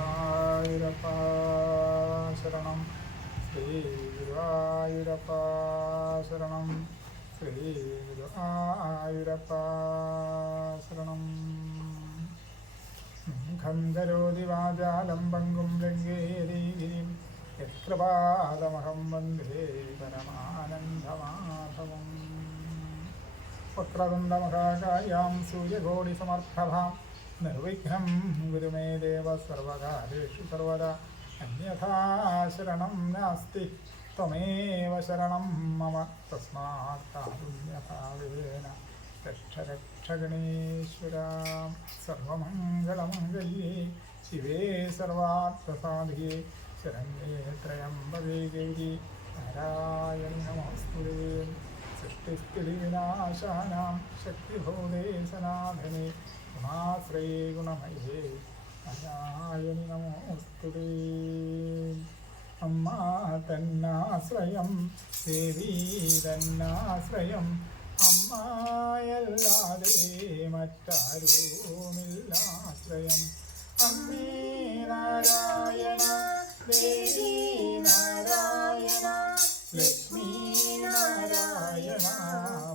ഗുരുവായൂരപ്പ ശരണം. ശ്രീ ഗുരുവായൂരപ്പ ശരണം. ശ്രീ ഗുരുവായൂരപ്പ ശരണം. ഖംകരോതി വാചാലം പങ്കും ലംഘേരീഗിരിം യത്കൃപാദമഹം വന്ദേ പരമാനന്ദമാധവം. വക്രതുണ്ടമഹാകായാം സൂര്യകോടിസമർത്ഥഭാം നിർവിഘ്നം കുരു മേ ദേവ സർവകാര്യേഷു സർവദാ. അന്യഥാ ശരണം നാസ്തി ത്വമേവ ശരണം മമ. തസ്മാത് കാരുണ്യഭാവേന രക്ഷ രക്ഷ ഗണേശ്വര. സർവമംഗളമംഗല്യേ ശിവേ സർവാർത്ഥസാധികേ ശരണ്യേ ത്രയംബകേ ഗൗരി നാരായണി നമോസ്തുതേ. സൃഷ്ടിസ്ഥിതിവിനാശാനാം ശക്തിഭൂതേ സനാതനേ ഗുണാശ്രേ ഗുണമയേ നാരായണി നമോസ്തുതേ. അമ്മ തന്നാശ്രയം ദേവീ തന്നാശ്രയം അമ്മയല്ലാതെ മറ്റാരുമില്ലാശ്രയം. അമ്മേ നാരായണ ദേവി നാരായണ ലക്ഷ്മീ നാരായണ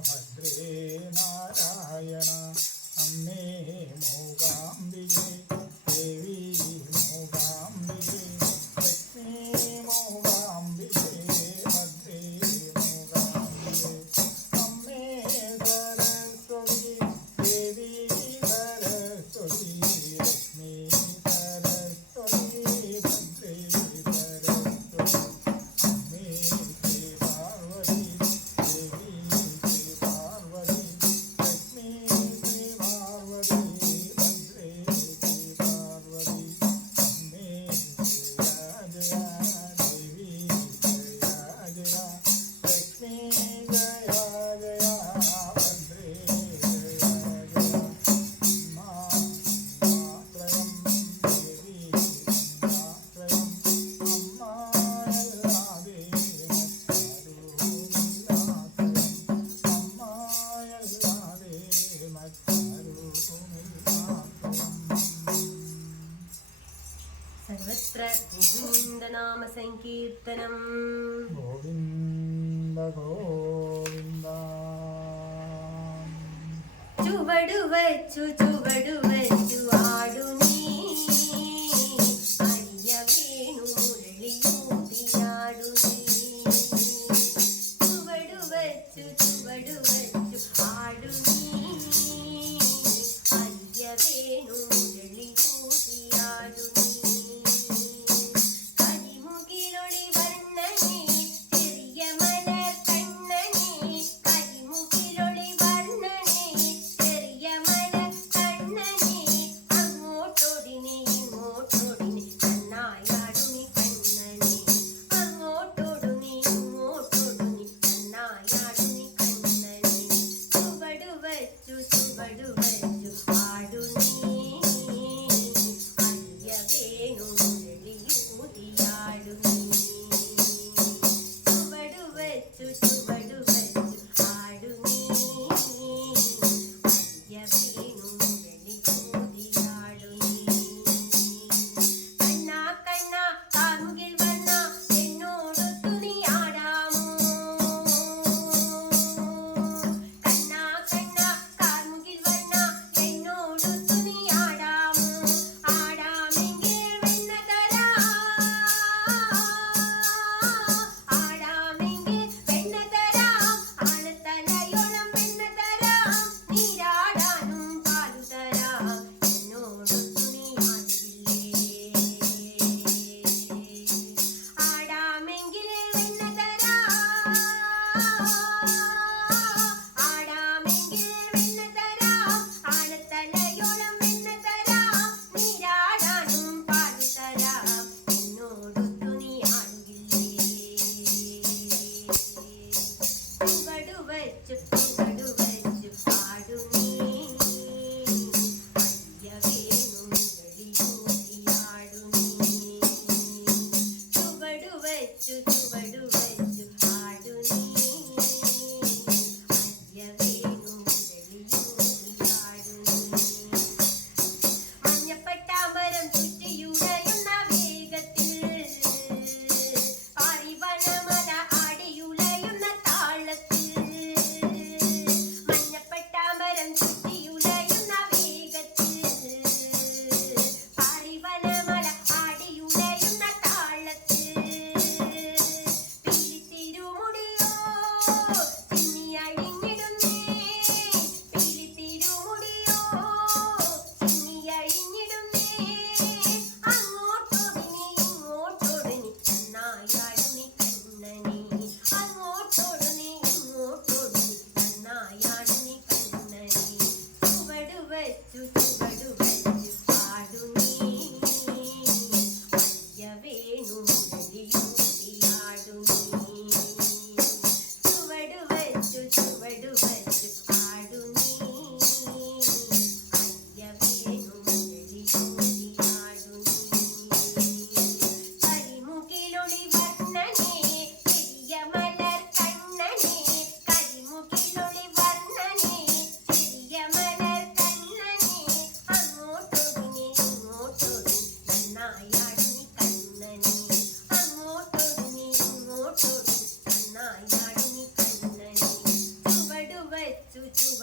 ഭദ്രേ നാരായണ. അമ്മേ മൂകാംബികേ ദേവി മൂകാംബികേ ലക്ഷ്മീ മൂകാംബികേ ഭദ്രേ മൂകാംബികേ. അമ്മേ സരസ്വതി ദേവി സരസ്വതി ലക്ഷ്മീ സരസ്വതി ഭദ്രേ സരസ്വതി. അമ്മേ ശ്രീ പാർവതി ദേവി ശ്രീ പാർവതി ലക്ഷ്മീ ശ്രീ പാർവതി ഭദ്രേ ശ്രീ പാർവതി. അമ്മേ ജയ ജയ ദേവി ജയ ജയ ലക്ഷ്മീ ജയ ജയ ഭദ്രേ ജയ ജയ. അമ്മാത്രയം ദേവി അമ്മാത്രയം അമ്മയല്ലാതെ മറ്റാരുമില്ലാശ്രയം. അമ്മയല്ലാതെ മറ്റാരുമില്ലാശ്രയം. സർവത്ര ഗോവിന്ദനാമ സങ്കീർത്തനം. ഗോവിന്ദ ഗോവിന്ദ. ചുവടുവച്ചു ചുവടുവച്ചു ആടു നീ അരിയ വേണു മുരളിയൂതിയാടു നീ. ചുവടുവച്ചു ചുവടുവച്ചു ആടു നീ അരിയ വേണു മുരളിയൂതിയാടു നീ. കരിമുകിലൊളി വർണ്ണനേ ചെറിയ മലർ കണ്ണനേ. കരിമുകിലൊളി വർണ്ണനേ ചെറിയ മലർ കണ്ണനേ. അങ്ങോട്ട്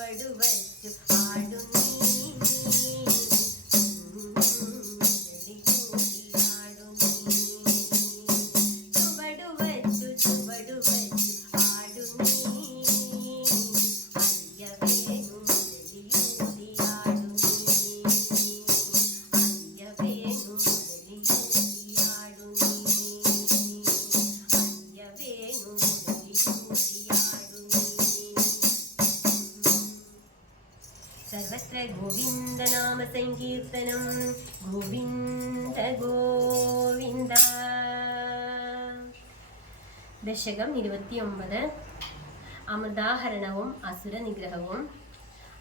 ചുവടു വച്ചു ആടു നീ മുരളിയൂതിയാടു നീ ചുവടു വച്ചു ആടു നീ അയ്യവേണു മുരളിയൂതിയാടു നീ അയ്യവേണു മുരളിയൂതിയാടു നീ അയ്യവേണു മുരളിയൂതിയാടു നീ. സർവത്ര ഗോവിന്ദനാമ സങ്കീർത്തനം ഗോവിന്ദ ഗോവിന്ദ. ദശകം 29 അമൃതാഹരണവും അസുര നിഗ്രഹവും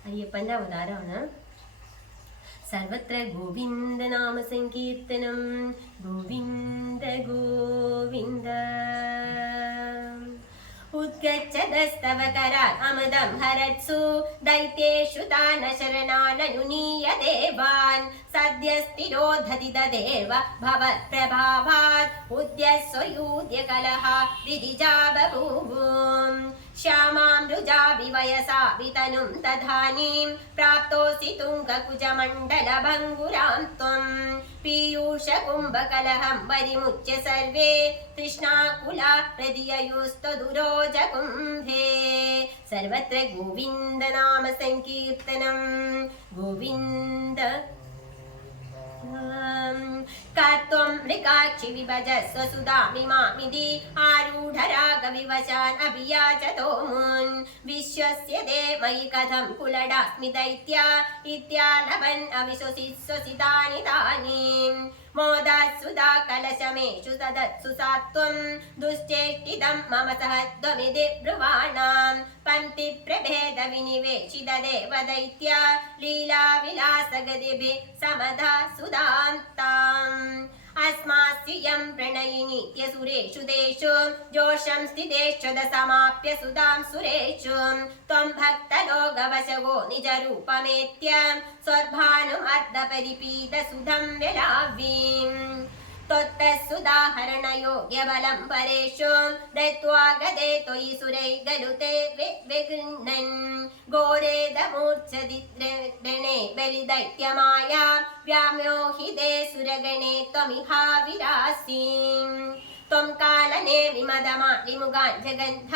അയ്യപ്പന്റെ അവതാരമാണ്. സർവത്ര ഗോവിന്ദനാമ സങ്കീർത്തനം ഗോവിന്ദ ഗോവിന്ദ. ഉദ്ഗച്ഛതസ്തവ കരാത് അമൃതം ഹരത്സു ദൈത്യേഷു താന ശരണാനനുനീയ ദേവാൻ സദ്യസ്ഥിരോധതി തദേവ ഭവത്പ്രഭാവാത് ഉദ്യസ്വയൂദ്യ കലഹ ദിദിജാ ബഭൂവൂം ശ്യാമാം രുജാഭിവയസാ വിതനും തഥാനീം പ്രാപ്തോസി തുംഗകുജമണ്ഡലഭംഗുരാം ത്വം പീയൂഷകുംഭകലഹം വരിമുച്യ സർവേ തൃഷ്ണാകുലാ ഹൃദയയുസ്ത്വദുരോജകുംഭേ. സർവത്ര ഗോവിന്ദനാമ സങ്കീർത്തനം ഗോവിന്ദ. കത്വം മൃഗാക്ഷി വിഭജസ്വ സുധാമിമാമിതി ആരൂഢരാഗവിവശാൻ അഭിയാചതോ മുൻ വിശ്വസ്യതേ മയി കഥം കുലടാസ്മി ദൈത്യ ഇത്യാലഭൻ അവിശ്വസിസ്വസിതാനി താനീം മോദാസുധാ കലശമേഷു സദത്സു സാത്വം ദുശ്ചേഷ്ടിതം മമ സഹദ്വമിതി ബ്രുവാണാം പന്തി പ്രഭേദ വിനിവേശിത ദേവദൈത്യ ലീലാവിലാസഗതിഭിः സമധാ സുധാന്താം अस्मास्यं प्रणयिनीत्यसुरेषु देषु जोषं स्थितेश्चद समाप्य सुधां सुरेषु त्वं भक्तलोकवशगो निजरूपमेत्य स्वद्भानुम् अर्धपरिपीतसुधं व्यलाव्यीम् त्वत्तत्सुधाहरणयोग्यबलं परेषु दत्त्वा गदे त्वयि सुरैर्गलुते विगृह्णन् घोरेदमूर्च्छदिद्रणे बलिदैत्यमाया व्यामोहिते सुरगणे त्वमिहाविलासीम् त्वं कालने विमदमालिमुगान् जगन्ध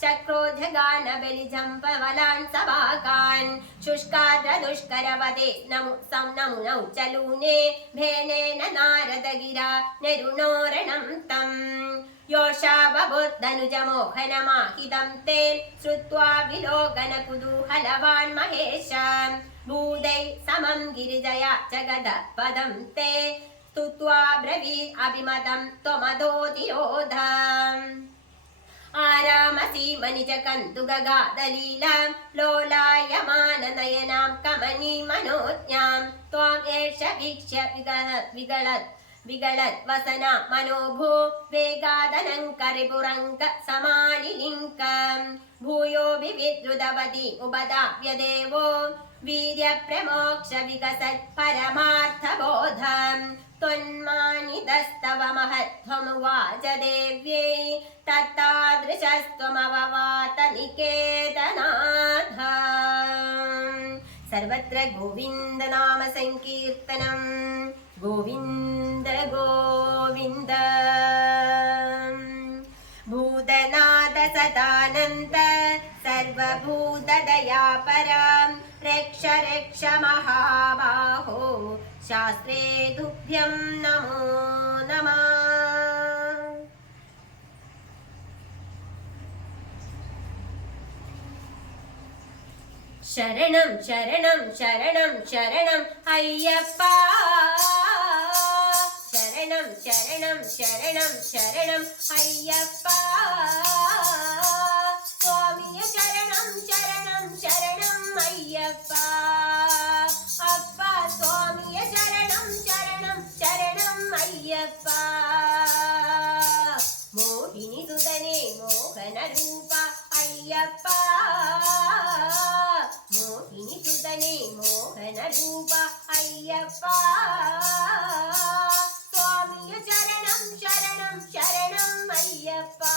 शक्रोजगान बलिजम्पवलान् सभागान् शुष्काद्रदुष्करवदे नमुनौ चलूने भेनेन नारदगिरा नरुणोरणं तम् योषावबुर्धनुजमोहनमाहितं ते श्रुत्वा विलोकनकुतूहलवान् महेश भूदै समं गिरिजया जगदपदं ते स्तुत्वा ब्रवीत् अभिमतं त्वमधोतिरोधम् आरामसीमनिजकन्दुगगादलीलां लोलायमाननयनां कमनीमनोज्ञां त्वाम् एष वीक्ष्य विगलत् वसना मनोभू वेगादनङ्करिपुरङ्क समालिलिङ्कं भूयोऽभिविद्रुतवती उपदाप्य देवो वीर्यप्रमोक्ष विकसत् परमार्थबोधम् त्वन्मानितस्तव महत्त्वमुवाच देव्यै तत्तादृशस्त्वमववात निकेतनाथ. सर्वत्र गोविन्दनाम सङ्कीर्तनं गोविन्द गोविन्द. भूतनाथ सदानन्द सर्वभूतदयापरां रक्ष रक्ष महाबाहो शास्त्रे तुभ्यं नमो नमः. शरणं शरणं शरणं शरणं अय्यप्पा शरणं शरणं शरणं शरणं अय्यप्पा स्वामिये शरणं शरणं शरणं अय्यप्पा अप्पा स्वामिये शरणं शरणं शरणं अय्यप्पा मोहिनी सुदने मोहन रूपा अय्यप्पा मोहिनी सुदने मोहन रूपा अय्यप्पा स्वामिये शरणं शरणं शरणं अय्यप्पा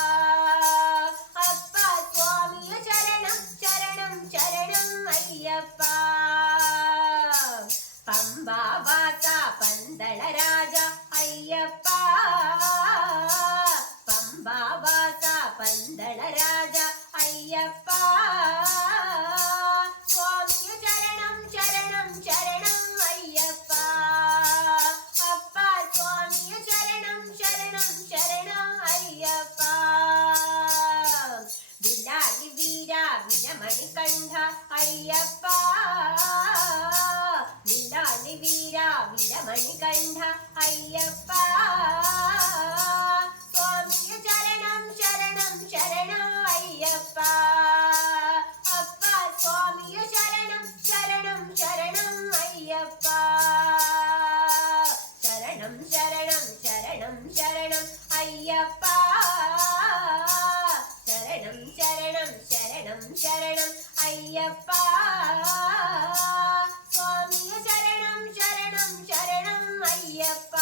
अप्पा स्वामिये शरणं शरणं शरणं അയ്യപ്പ പമ്പാവാസ പന്തളരാജ അയ്യപ്പ പമ്പാവാസ പന്തളരാജ അയ്യപ്പ സ്വാമിയെ ശരണം ശരണം ശരണം അയ്യപ്പ അപ്പ സ്വാമിയെ ശരണം ശരണം ശരണം അയ്യപ്പ വിലായി വീര വിരമണികണ്ഠ അയ്യപ്പ വിലായി വീര വിരമണികണ്ഠ അയ്യപ്പ സ്വാമിയെ ശരണം ശരണം ശരണം അയ്യപ്പ അപ്പ സ്വാമിയെ ശരണം ശരണം ശരണം അയ്യപ്പ ശരണം ശരണം ശരണം ശരണം അയ്യപ്പ ശരണം ശരണം ശരണം ശരണം അയ്യപ്പ സ്വാമിയെ ശരണം ശരണം ശരണം അയ്യപ്പ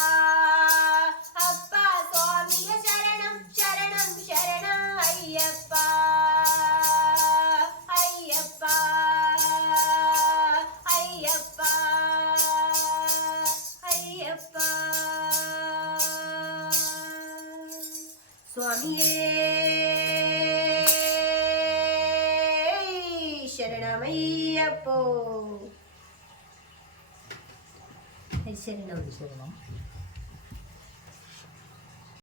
അപ്പ സ്വാമിയെ ശരണം ശരണം ശരണം അയ്യപ്പ അയ്യപ്പ അയ്യപ്പ അയ്യപ്പ സ്വാമിയേ ശരണമയ്യപ്പോ ശരണം ശരണം